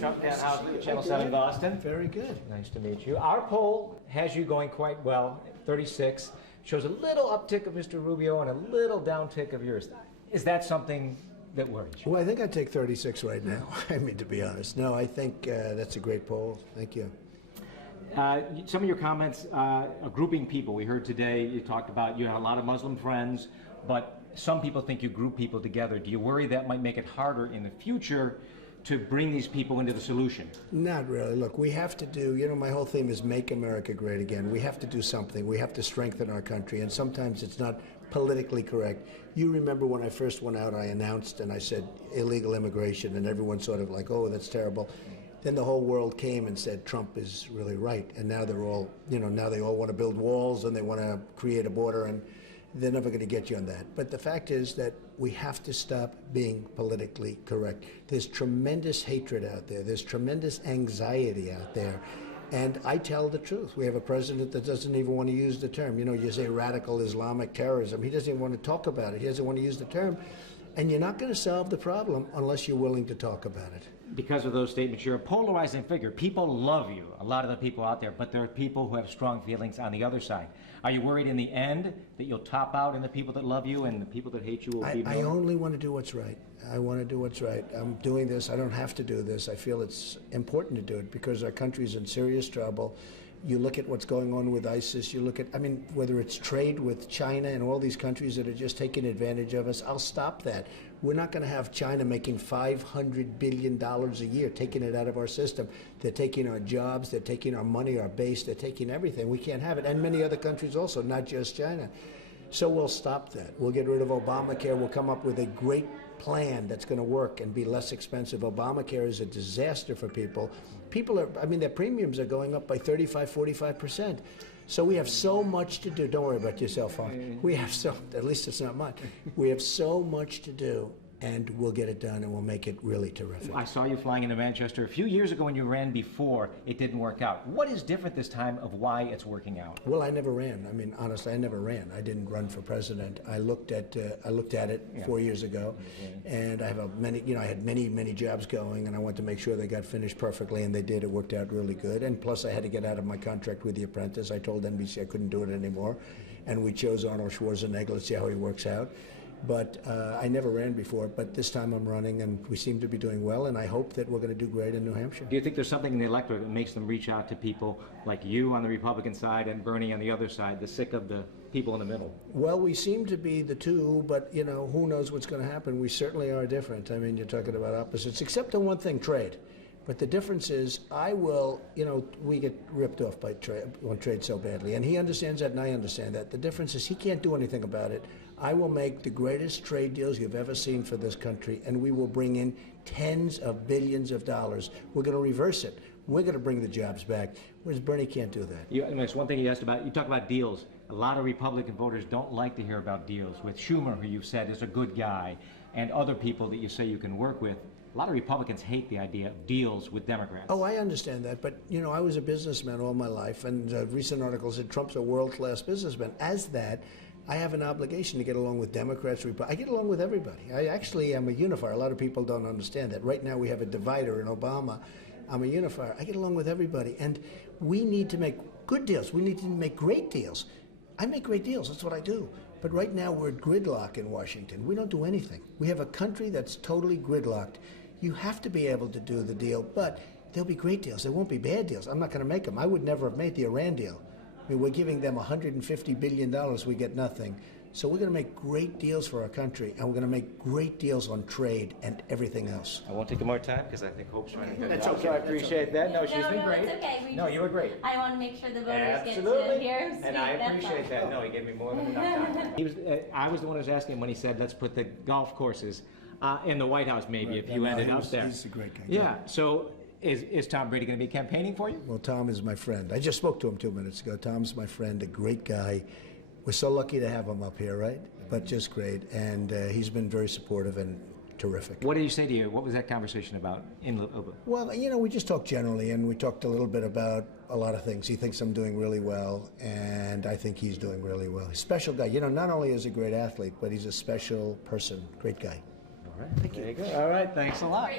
Trump. Dan Hausle, Channel 7 Boston. Very good. Nice to meet you. Our poll has you going quite well, 36. Shows a little uptick of Mr. Rubio and a little downtick of yours. Is that something that worries you? Well, I think I'd take 36 right now. I mean, to be honest. No, I think that's a great poll. Thank you. Some of your comments, grouping people. We heard today you talked about you have a lot of Muslim friends, but some people think you group people together. Do you worry that might make it harder in the future to bring these people into the solution? Not really. Look, we have to do, you know, my whole theme is make America great again. We have to do something. We have to strengthen our country, and sometimes it's not politically correct. You remember when I first went out, I announced and I said illegal immigration, and everyone sort of like, oh, that's terrible. Then the whole world came and said Trump is really right, and now they're all, you know, now they all want to build walls and they want to create a border, and they're never going to get you on that. But the fact is that we have to stop being politically correct. There's tremendous hatred out there. There's tremendous anxiety out there. And I tell the truth. We have a president that doesn't even want to use the term. You know, you say radical Islamic terrorism. He doesn't even want to talk about it. He doesn't want to use the term. And you're not going to solve the problem unless you're willing to talk about it. Because of those statements, you're a polarizing figure. People love you, a lot of the people out there, but there are people who have strong feelings on the other side. Are you worried in the end that you'll top out in the people that love you and the people that hate you will be more? I only want to do what's right. I want to do what's right. I'm doing this. I don't have to do this. I feel it's important to do it because our country's in serious trouble. You look at what's going on with ISIS, you look at, I mean, whether it's trade with China and all these countries that are just taking advantage of us, I'll stop that. We're not going to have China making $500 billion a year, taking it out of our system. They're taking our jobs, they're taking our money, our base, they're taking everything. We can't have it. And many other countries also, not just China. So we'll stop that. We'll get rid of Obamacare. We'll come up with a great plan that's going to work and be less expensive. Obamacare is a disaster for people. People are, I mean, their premiums are going up by 35, 45%. So we have so much to do. Don't worry about yourself, phone. We have so, at least it's not mine. We have so much to do, and we'll get it done, and we'll make it really terrific. I saw you flying into Manchester a few years ago when you ran before. It didn't work out. What is different this time of why it's working out? Well, I never ran. I mean, honestly, I never ran. I didn't run for president. I looked at it 4 years ago, and I have I had many jobs going, and I wanted to make sure they got finished perfectly, and they did. It worked out really good. And plus, I had to get out of my contract with The Apprentice. I told NBC I couldn't do it anymore, and we chose Arnold Schwarzenegger. Let's see how he works out. But I never ran before, but this time I'm running, and we seem to be doing well, and I hope that we're going to do great in New Hampshire. Do you think there's something in the electorate that makes them reach out to people like you on the Republican side and Bernie on the other side, the sick of the people in the middle? Well, we seem to be the two, but, you know, who knows what's going to happen. We certainly are different. I mean, you're talking about opposites, except on one thing, trade. But the difference is, I will, you know, we get ripped off by trade so badly. And he understands that, and I understand that. The difference is he can't do anything about it. I will make the greatest trade deals you've ever seen for this country, and we will bring in tens of billions of dollars. We're going to reverse it. We're going to bring the jobs back, whereas Bernie can't do that. It's one thing you asked about. You talk about deals. A lot of Republican voters don't like to hear about deals. With Schumer, who you've said is a good guy, and other people that you say you can work with, a lot of Republicans hate the idea of deals with Democrats. Oh, I understand that, but, you know, I was a businessman all my life, and a recent article said Trump's a world-class businessman. As that, I have an obligation to get along with Democrats, Republicans. I get along with everybody. I actually am a unifier. A lot of people don't understand that. Right now we have a divider in Obama. I'm a unifier. I get along with everybody, and we need to make good deals. We need to make great deals. I make great deals. That's what I do. But right now we're at gridlock in Washington. We don't do anything. We have a country that's totally gridlocked. You have to be able to do the deal, but there'll be great deals. There won't be bad deals. I'm not going to make them. I would never have made the Iran deal. I mean, we're giving them $150 billion. We get nothing. So we're going to make great deals for our country, and we're going to make great deals on trade and everything else. I won't take more time because I think Hope's trying to That's okay. I appreciate that. No, she's been great. It's okay. No, you were great. I want to make sure the voters Absolutely. get to hear him speak. And I appreciate that. No, he gave me more than enough time. I was the one who was asking him when he said, let's put the golf courses in the White House, maybe, if you ended up there. He's a great guy. Yeah, so is Tom Brady going to be campaigning for you? Well, Tom is my friend. I just spoke to him 2 minutes ago. Tom's my friend, a great guy. We're so lucky to have him up here, right? But just great. And he's been very supportive and terrific. What did he say to you? What was that conversation about? Well, you know, we just talked generally, and we talked a little bit about a lot of things. He thinks I'm doing really well, and I think he's doing really well. He's a special guy. You know, not only is he a great athlete, but he's a special person. Great guy. All right. Thank you. Very good. All right. Thanks a lot.